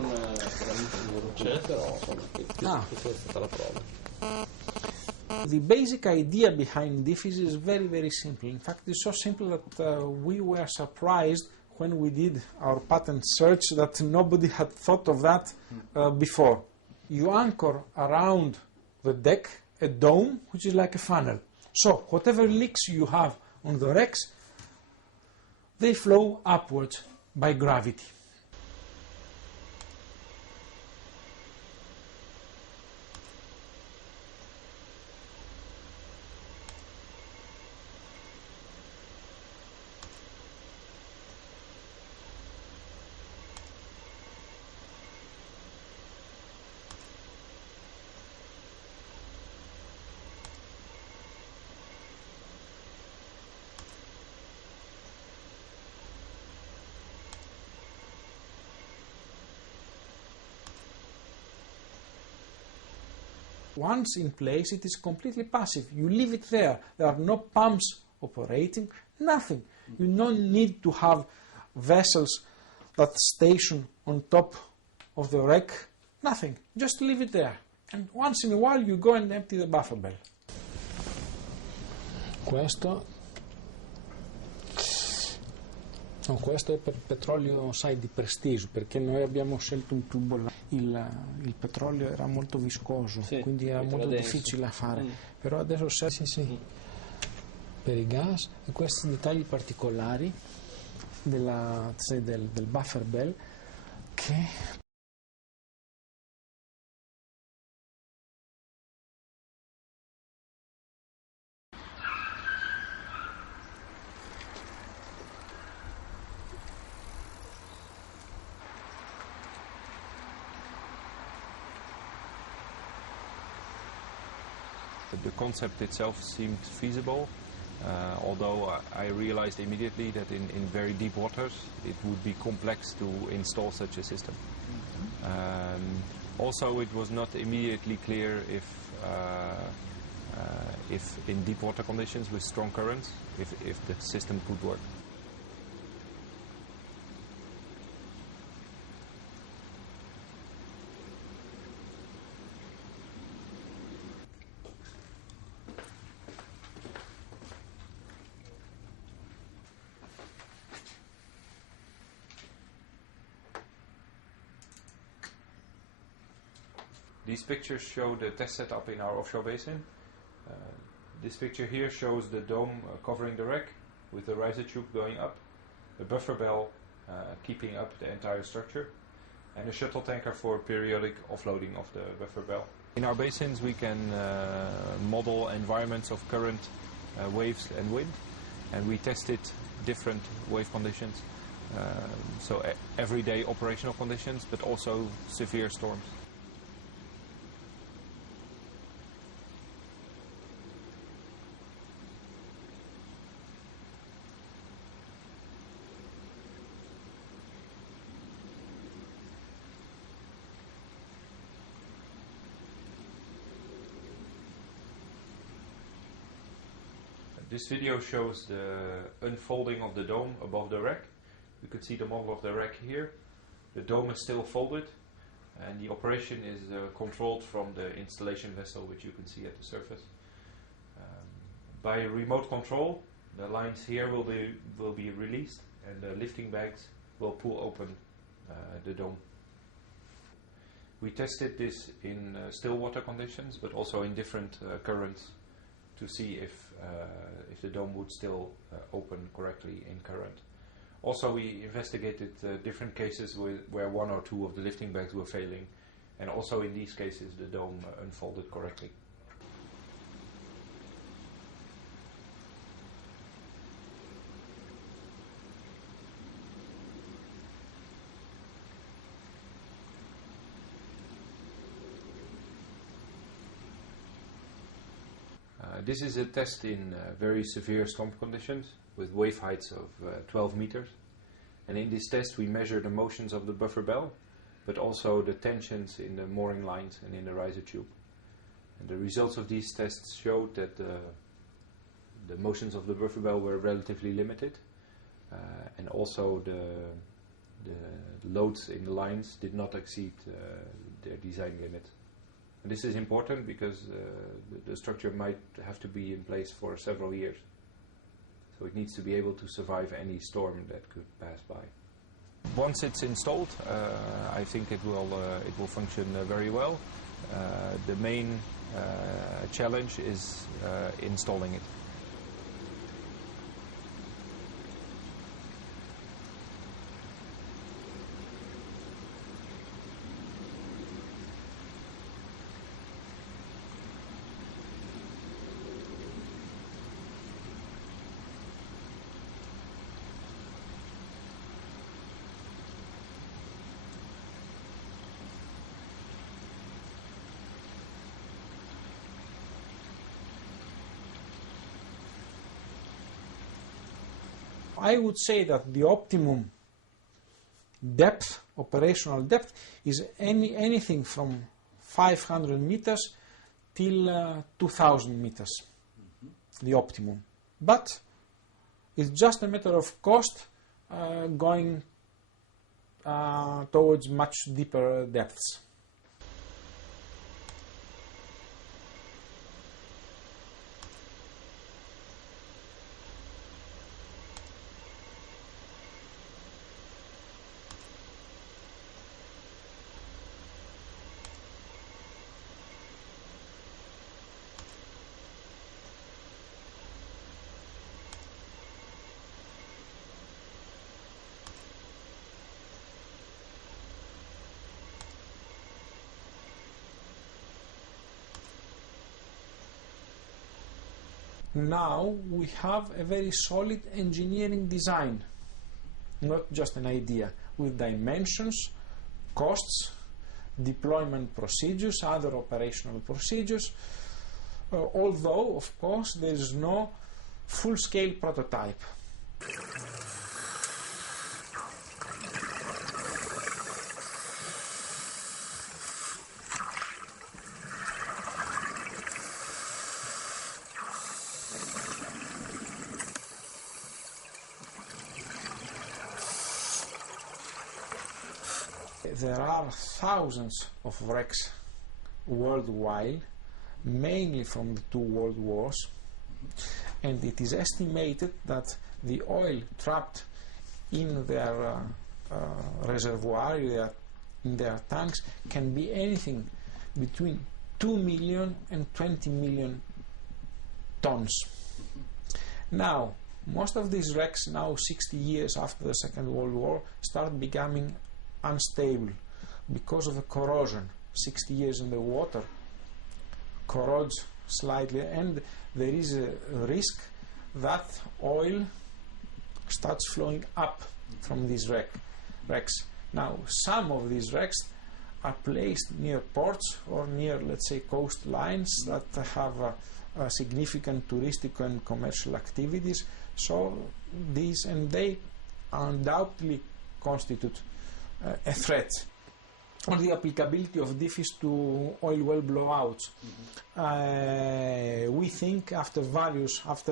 non però insomma, questa è stata la prova. The basic idea behind this is very, very simple. In fact, it's so simple that we were surprised when we did our patent search that nobody had thought of that before. You anchor around the deck a dome, which is like a funnel. So, whatever leaks you have on the wrecks, they flow upwards by gravity. Once in place, it is completely passive. You leave it there. There are no pumps operating, nothing. You don't need to have vessels that station on top of the wreck, nothing. Just leave it there. And once in a while you go and empty the buffer bell. Questo è per petrolio, sai, di prestige, perché noi abbiamo scelto un tubo, il petrolio era molto viscoso, sì, quindi era molto difficile da fare, però adesso sì. Per i gas e questi dettagli particolari del buffer bell che The concept itself seemed feasible, although I realized immediately that in very deep waters it would be complex to install such a system. Also, it was not immediately clear if in deep water conditions with strong currents, if the system could work. These pictures show the test setup in our offshore basin. This picture here shows the dome covering the wreck with the riser tube going up, the buffer bell keeping up the entire structure, and a shuttle tanker for periodic offloading of the buffer bell. In our basins we can model environments of current, waves and wind, and we tested different wave conditions, so everyday operational conditions, but also severe storms. This video shows the unfolding of the dome above the wreck. You can see the model of the wreck here. The dome is still folded and the operation is controlled from the installation vessel, which you can see at the surface. By remote control, the lines here will be released and the lifting bags will pull open the dome. We tested this in still water conditions, but also in different currents to see if the dome would still open correctly in current. Also, we investigated different cases where one or two of the lifting bags were failing, and also in these cases the dome unfolded correctly. This is a test in very severe storm conditions with wave heights of 12 meters. And in this test we measure the motions of the buffer bell, but also the tensions in the mooring lines and in the riser tube. And the results of these tests showed that the motions of the buffer bell were relatively limited, and also the loads in the lines did not exceed their design limit. And this is important because the structure might have to be in place for several years. So it needs to be able to survive any storm that could pass by. Once it's installed, I think it will function very well. The main challenge is installing it. I would say that the optimum depth, operational depth, is anything from 500 meters till 2000 meters, the optimum. But it's just a matter of cost going towards much deeper depths. Now we have a very solid engineering design, not just an idea, with dimensions, costs, deployment procedures, other operational procedures, although of course there is no full-scale prototype. There are thousands of wrecks worldwide, mainly from the two world wars, and it is estimated that the oil trapped in their reservoir, in their tanks, can be anything between 2 million and 20 million tons. Now, most of these wrecks, now 60 years after the Second World War, start becoming unstable because of the corrosion. 60 years in the water corrodes slightly, and there is a risk that oil starts flowing up from these wrecks. Now, some of these wrecks are placed near ports or near, let's say, coastlines that have significant touristic and commercial activities. So these, and they undoubtedly constitute a threat. On the applicability of DFIS to oil well blowouts, we think after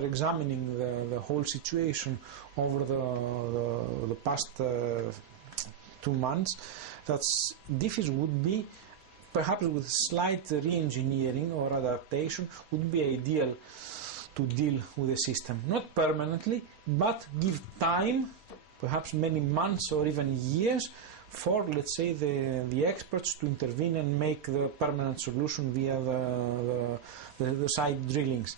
examining the whole situation over the past 2 months, that DFIS would be, perhaps with slight re-engineering or adaptation, would be ideal to deal with the system. Not permanently, but give time, perhaps many months or even years, for, let's say, the experts to intervene and make the permanent solution via the side drillings.